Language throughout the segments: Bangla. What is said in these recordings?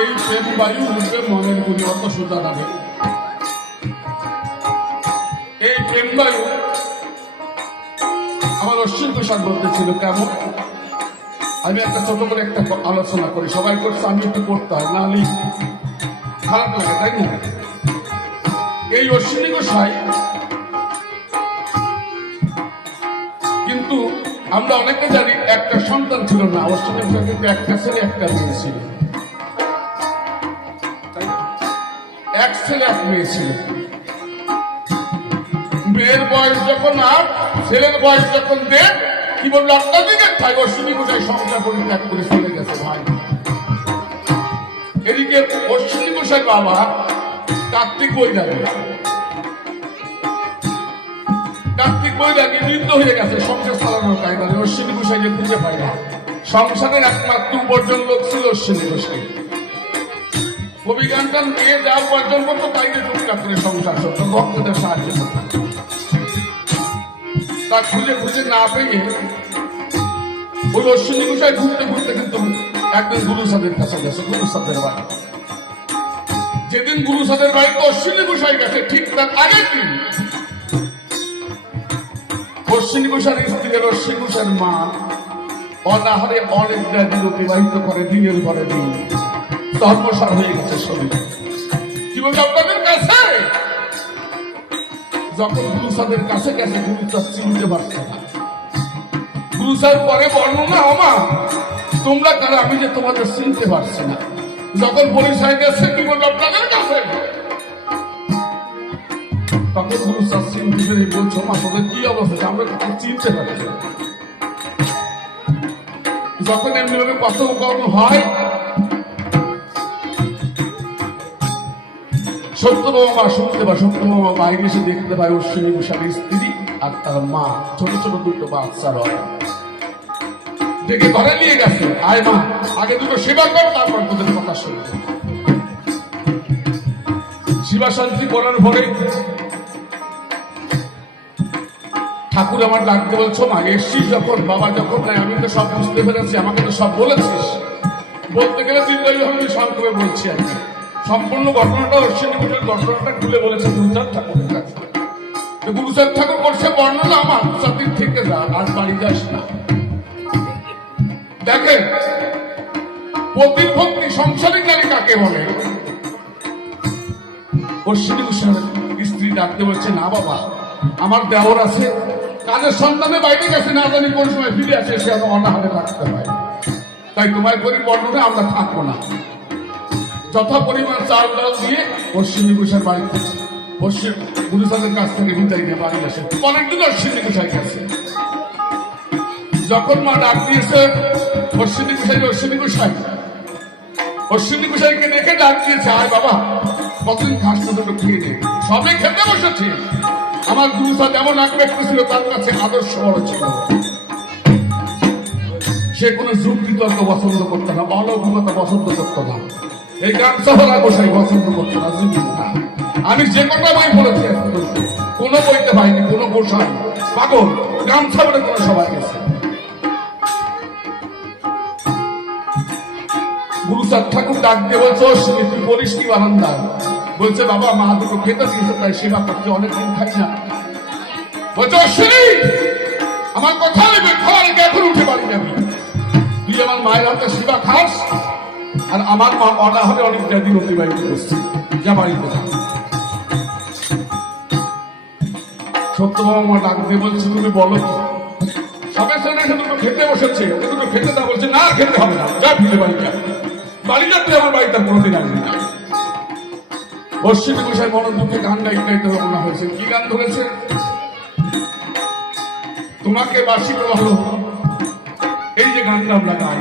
এই প্রেম বায়ু উঠবে মনের গুলি অত সোজা লাগে। এই প্রেম বায়ু আমার অশ্বিন প্রসাদ বলতেছিল কেমন। আমি একটা ছোট করে একটা আলোচনা করি, সবাই করছে আমি একটু করতে হয়, না হলে খারাপ লাগে, তাই না? এই অশ্বিনী গোসাই কিন্তু আমরা অনেকে জানি একটা সন্তান ছিল না, অশ্বিনী গোসাই কিন্তু একটা ছেলে একটা মেয়ে ছিল, এক ছেলে এক মেয়ে ছিল। মেয়ের বয়স যখন ৮, ছেলের বয়স যখন ১.৫, কি বললো আপনাদেরকে ঠাই অশ্বিনী গোসাই সংসার পরিত্যাগ করে চলে গেছে ভাই। এদিকে অশ্বিনী গোসাই বাবা কার্তিক বৈরাগী বৃদ্ধ হয়ে গেছে, সংসার চালানোর কায়দা নেই। অশ্বিনী গোসাই যে খুঁজে পায় না, সংসারের একমাত্র উপার্জন লোক ছিল অশ্বিনী গোসাই। কবি গানটান নিয়ে যা উপার্জন করতো তাই যে টুকটাক করে সংসার করতো, ভক্তদের সাহায্য করতো। তা খুঁজে খুঁজে না পেয়ে ওই অশ্বিনী গোসাই ঘুরতে ঘুরতে কিন্তু একদিন গুরুসাদের কাছে গেছে, গুরুসাদের বাড়ি। যেদিন গুরুসাদের বাড়িতে অশ্বিনী গোসাই গেছে ঠিক তার আগের দিন অশ্বিনী গোসাইর স্ত্রীর অশ্বিনী গোসাইর মা অনাহারে অনেক দিন অতিবাহিত করে, দিনের পরে দিন ধর্মসার হয়ে গেছে শরীর। কি বলছে আপনাদের কাছে? যখন গুরুসাদের কাছে গেছে গুরুসাদ চিনতে পারছে না। গুরুসাদ পরে বর্ণনা, আমা তোমরা কারা, আমি যে তোমাদের চিনতে পারছি না। যখন পরিচয় গেছে কি বলবো আপনাদের কাছে, তখন গুরুসাদ চিনতে পেরে বলছো মা তোদের কি অবস্থা, আমরা চিনতে পারছি। যখন এমনি ভাবে কথোপকথন হয় সত্যবাবা শুনতে পায়, সত্যবাবা বাইরে এসে দেখতে পায় অশ্বিনী গোসাইয়ের স্ত্রী আর তার মা ছোট ছোট দুটো বাচ্চা রয় ডেকে ঘরে নিয়ে গেছে। আয় মা, আগে দুটো সেবা কর, তারপর তোদের কথা শুনবে। সেবা শান্তি করার পরে ঠাকুর আমার ডাকতে বলছো মা এসছিস যখন, বাবা যখন নাই আমি তো সব বুঝতে পেরেছি, আমাকে তো সব বলেছিস। বলতে গেলে দীর্ঘভাবে সংক্ষেপে বলছি আর কি। সম্পূর্ণ ঘটনাটা অশ্বিনী গোসাইয়ের ঘটনাটা খুলে বলেছে গুরুচাঁদ ঠাকুরের কাছে। গুরুচাঁদ ঠাকুর করছে বর্ণনা, আমার চাকরির থেকে যা আর বাড়ি যাস না। দেখেন প্রতিভক্তি সংসারিক নারী কাকে বলে। অশ্বিনী গোসাইয়ের স্ত্রী ডাকতে বলছে না বাবা, আমার দেওর আছে, কাজের সন্ধানে বাইরে গেছে, না জানি কোন সময় ফিরে আসে, সে আমি অনাহারে থাকতে হয়, তাই তোমায় করি বর্ণনা আমরা থাকবো না। যথা পরিমাণ চাল ডাল দিয়ে অশ্বিনী গোসাইয়ের বাড়িতে গুরুচাঁদের কাছ থেকে বিদায় নিয়ে বাড়ি আসে। অনেকদিন অশ্বিনী গোসাই গেছে। যখন মা ডাক দিয়েছে অশ্বিনী গোসাইকে দেখে ডাক দিয়েছে, আয় বাবা কতদিন খাস না দুটো খেয়ে নে। সবে খেতে বসেছে। আমার গুরুচাঁদ এমন এক ব্যক্তি ছিল, তার কাছে আদর্শ বড় ছিল। সে কোনো যুক্তি তর্ক পছন্দ করতো না, অলৌকিকতা পছন্দ করতো না, এই গামছাওয়ালা গোসাই পছন্দ করতো না, জীবিকা। আমি যে কটা বই পড়েছি কোনো বইতে পাইনি কোনো গোসাই পাগল গামছা বলে কোনো সবাই গেছে। গুরুচাঁদ ঠাকুর ডাক দিয়ে বলছে অশ্বিনী তুই বলিস কি বারান্দার? বলছে বাবা মা দুটো খেতে দিয়েছে, তাই সেবা করতে অনেকদিন খাই না। বলছে অশ্বিনী আমার কথা নেবে, খাওয়ার এখন উঠে বাড়ি যাবি, তুই আমার মায়ের হাতে সেবা খাস, আর আমার মা অনাহারে অনেক দিন অতিবাহিত করছে, যা বাড়িতে থাক। সত্যবাবা মা ডাক দিয়ে বলছে তুমি বলো সবাই ছেলে দুটো খেতে বসেছে, দুটো খেতে না, বলছে না খেতে হবে না, যা ফিরে বাড়ি যা, বাড়ি যাতে আমার বাড়িতে কোনোদিন আসবি না। অশ্বিনী গোসাই মনের দুঃখে গান গাইতে রওনা হয়েছে। কি গান ধরেছে? তোমাকে বাসিতে ভালো, এই যে গানটা আমরা গাই,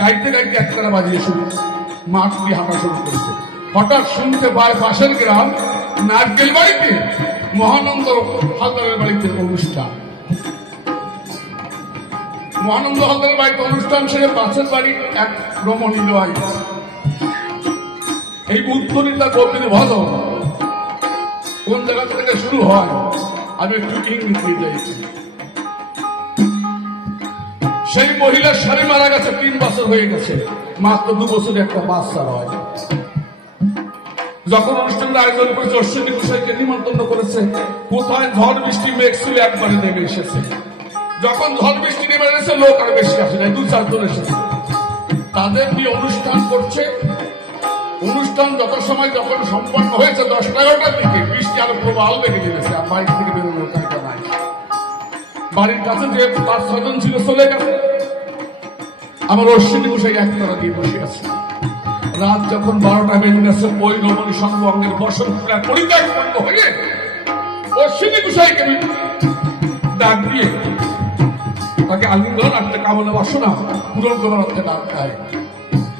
গাইতে গাইতে একতারা বাজিয়ে শুরু, মাঠ দিয়ে হাঁটা শুরু করেছে। হঠাৎ শুনতে পায় পাশের গ্রাম নারকেল বাড়িতে মহানন্দ হালদারের বাড়িতে অনুষ্ঠান। মহানন্দ হালদারের বাড়িতে অনুষ্ঠান সেরে পাশের বাড়ি এক রমণী লয়, এই উত্তরিতা গোপীর ভজন কোন জায়গা থেকে শুরু হয় আমি একটু ইঙ্গিত দিয়ে যাইছি। সেই মহিলার স্বামী মারা গেছে 3 বছর হয়ে গেছে, মাত্র 2 বছরে একটা বাচ্চা হয়। যখন অনুষ্ঠানের আয়োজন করেছে, অশ্বিনী ঘোষালকে নিমন্ত্রণ করেছে, কোথায় ঝড় বৃষ্টি মেঘ ছিল একবারে নেমে এসেছে। যখন ঝড় বৃষ্টি নেমে এসেছে, লোক আর বেশি আসে না, 2-4 জন এসেছে। তাদের নিয়ে অনুষ্ঠান করছে। অনুষ্ঠান যত সময় যখন সম্পন্ন হয়েছে 10-11টার দিকে, বৃষ্টি আরো প্রবল বেগে গেছে, আর বাড়ি থেকে বেরোনোর জায়গা নাই। বাড়ির কাছে যে 5-6 জন ছিল চলে গেছে। আমার অশ্বিনী ঘোষাল একতারা দিয়ে বসে আছে। রাত যখন 12টা বেজে গেছে, ওই রমণী সর্বাঙ্গের বসন প্রায় পরিত্যাগ করতে হয়ে অশ্বিনী ঘোষালকে ডাক দিয়ে তাকে আলিঙ্গন একটা কামনা বাসনা পূরণ করার অর্থে ডাক দেয়।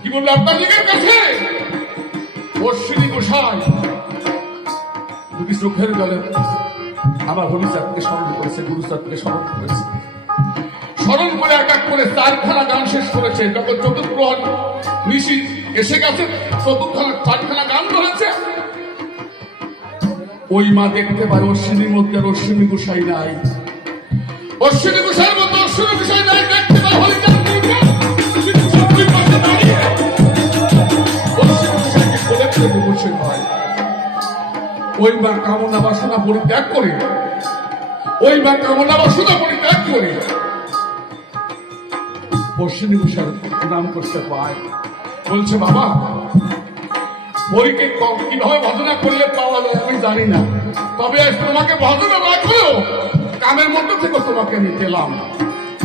কি বললো আপনার দিকের কাছে? অশ্বিনী ঘোষাল দুটি চোখের জলে আমার হরিচাঁদকে স্মরণ করেছে, গুরুচাঁদকে স্মরণ করেছে। স্মরণ করে এক এক করে 4খানা গান শেষ করেছে। যখন চতুর্প্রহর ঋষি এসে গেছে, 4খানা গান ধরেছে। ওই মা দেখতে পারে অশ্বিনীর মধ্যে আর অশ্বিনী ঘোষাল নাই। অশ্বিনী ঘোষালের মধ্যে অশ্বিনী ঘোষাল নাই, দেখতে পারে হরিচাঁদ বসে হয়। ওই মা কামনা বাসনা পরিত্যাগ করে, ওই মা কামনা বাসনা পরিত্যাগ করে অশ্বিনী ঘোষাল প্রণাম করতে পায়। বলছে, বাবা পরীকে কিভাবে ভজনা করলে পাওয়া যায় আমি জানি না, তবে আজ তোমাকে ভজনা রাখলেও কামের মধ্যে থেকে তোমাকে আমি পেলাম।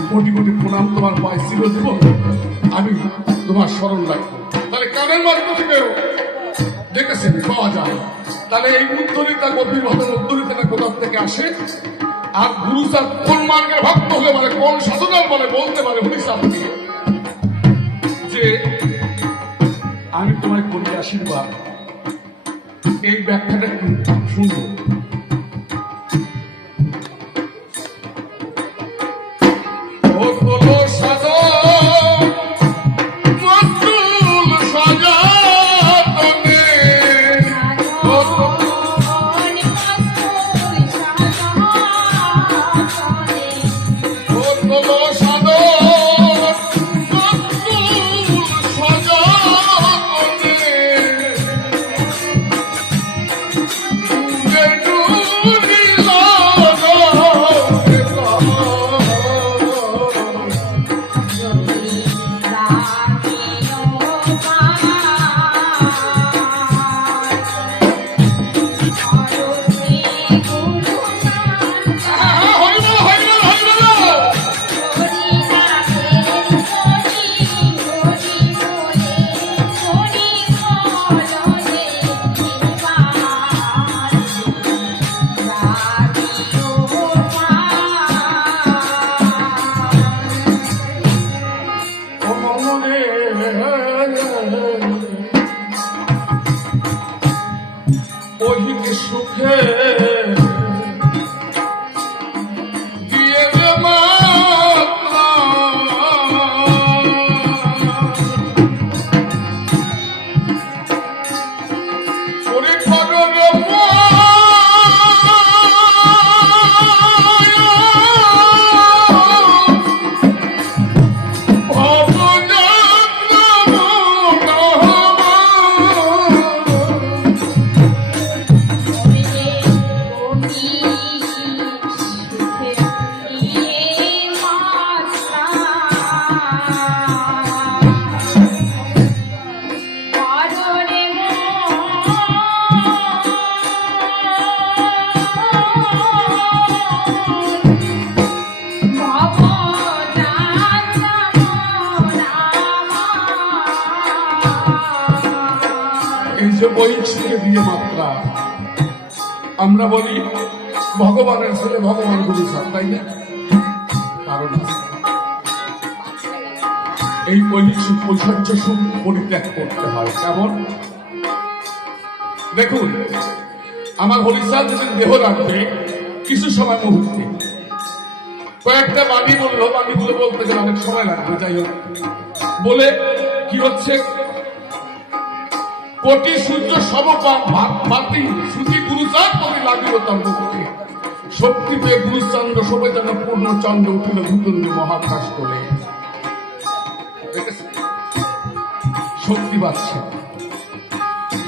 কোটি কোটি প্রণাম তোমার পায়, চিরজীবন আমি তোমার স্মরণ রাখবো। তাহলে কামের মার্গ থেকেও দেখেছেন পাওয়া যায়। তাহলে এই উত্তরিতা গভীর ভজন উত্তরিতা কোথার থেকে আসে? আর গুরুচাঁদ কোন মার্গের ভক্ত হলে পারে, কোন সাধনার বলে বলতে পারে হরিচাঁদকে যে আমি তোমায় করি আশীর্বাদ। এই ব্যাখ্যাটা একটু শুনবো। দিয়ে মাত্রা আমরা বলি ভগবানের ছেলে ভগবান গুরুচাঁদ, তাই না? কারণ এই ঐশ্বর্য সুখ পরিত্যাগ করতে হয়। কেমন দেখুন, আমার হরিচাঁদ যেদিন দেহ রাখবে কিছু সময় মুহূর্তে কয়েকটা বাণী বললো, বাণীগুলো বলতে গেলে অনেক সময় লাগবে। যাই হোক, বলে কি হচ্ছে, কোটি সূর্য সমপাতি শ্রুতি গুরুচাঁদ কবি লাগিল তার মুখে, শক্তি পেয়ে গুরুচন্দ্র শোভে যেন পূর্ণচন্দ্র উঠিল ভূতুন্ড মহাকাশ করে। দেখেছেন? শক্তি পাচ্ছে।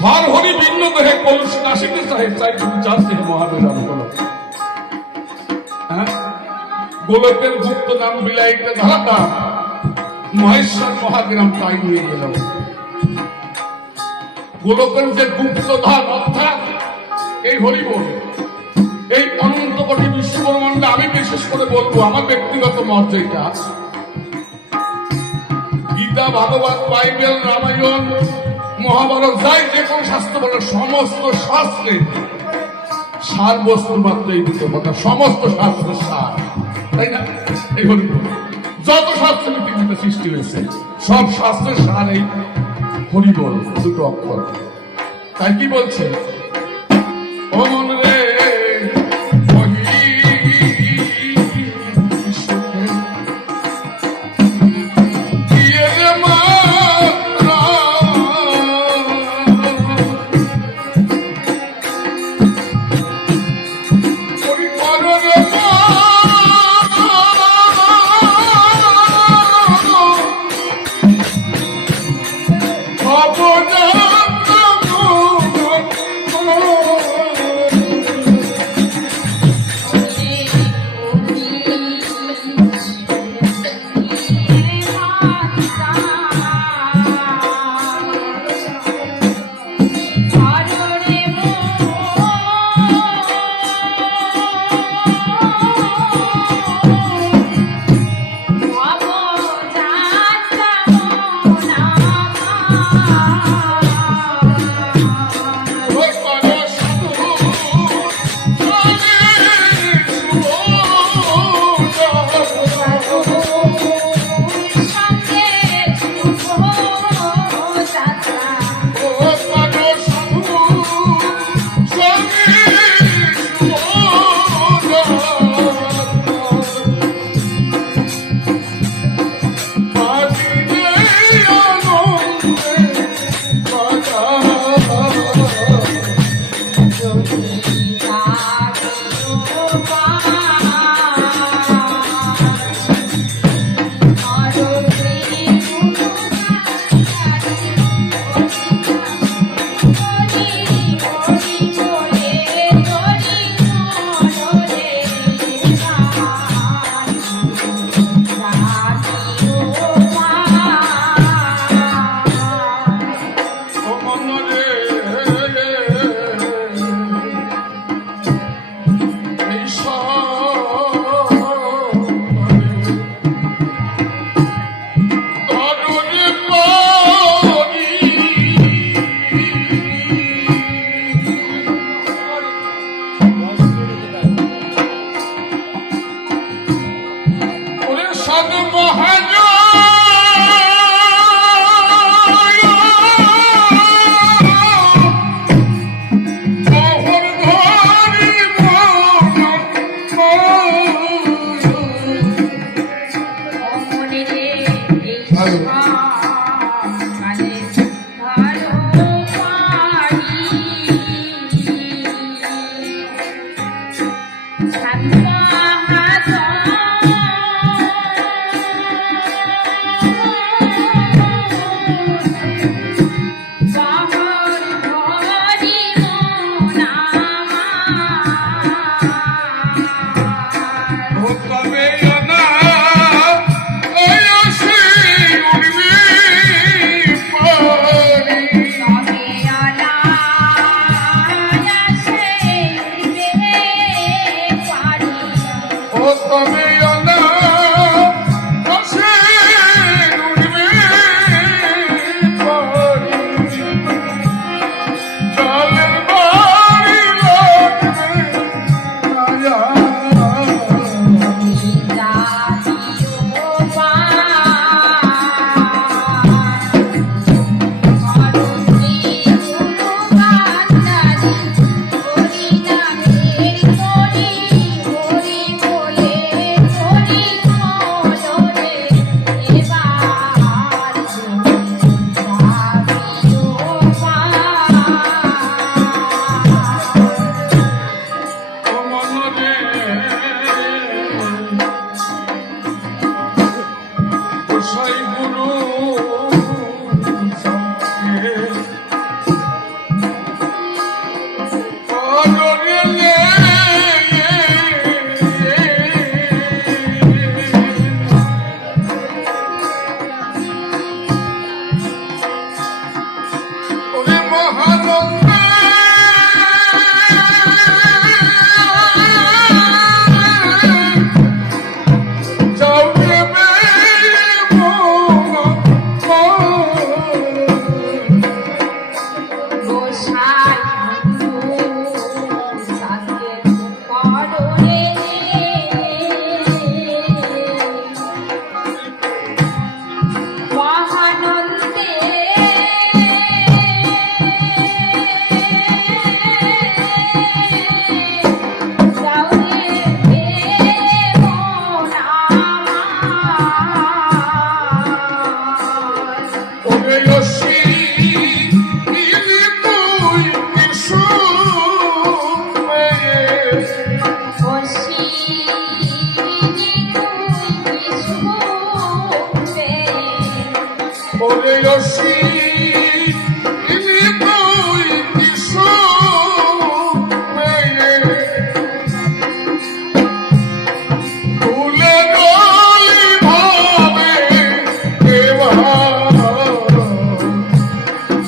ভার হরি ভিন্ন দেহে কলুষ নাসিকে চাহে চাই তুমি জানতে মহাবিরাম হলো। হ্যাঁ, গোলকের গুপ্ত নাম বিলাইতে ধারা মহেশ্বর মহাগ্রাম তাই নিয়ে গেল। গোলকের যে গুপ্ত ধাম অর্থাৎ এই হরিবোল, এই অনন্ত কোটি বিশ্বব্রহ্মাণ্ডে আমি বিশেষ করে বলবো আমার ব্যক্তিগত মত যেটা, গীতা, ভাগবত, বাইবেল, রামায়ণ, মহাভারত, যাই যে কোন শাস্ত্র বলে সমস্ত শাস্ত্রে সার বস্তু মাত্র এই দুটো কথা, সমস্ত শাস্ত্রের সার, তাই না? এই হরিবোল যত শাস্ত্র পৃথিবীতে সৃষ্টি হয়েছে সব শাস্ত্রের সার এই হরিবোল দুটো অক্ষর। তাই কি বলছে? ও মন রে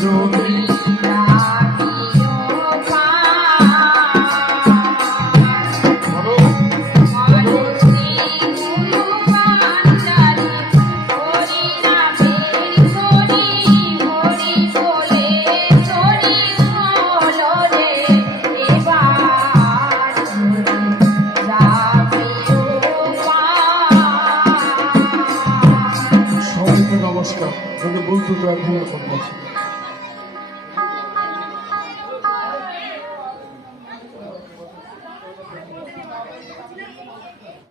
যদি রাখিও বলো, মানসী গুরু বান্দারি হরি নামের ধরি হরি বলে ধরি বলো রে এবার যদি রাখিও সবাইকে নমস্কার। তোকে বলতো তো এখন কথা